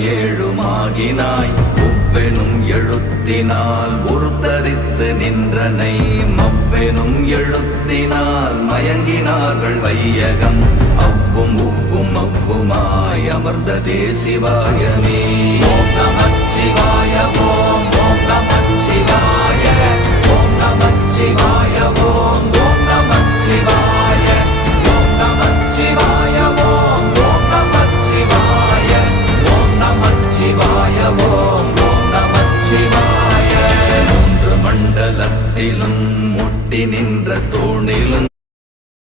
ஏழுமாகினாய் உவ்வெனும் எழுத்தினால் உருத்தரித்து நின்றனை மவ்வெனும் எழுத்தினால் மயங்கினார்கள் வையகம் அவ்வும் உவ்வும் அவ்வுமாய் அமர்ந்ததே சிவாயமே. ஓம் நமச்சிவாய.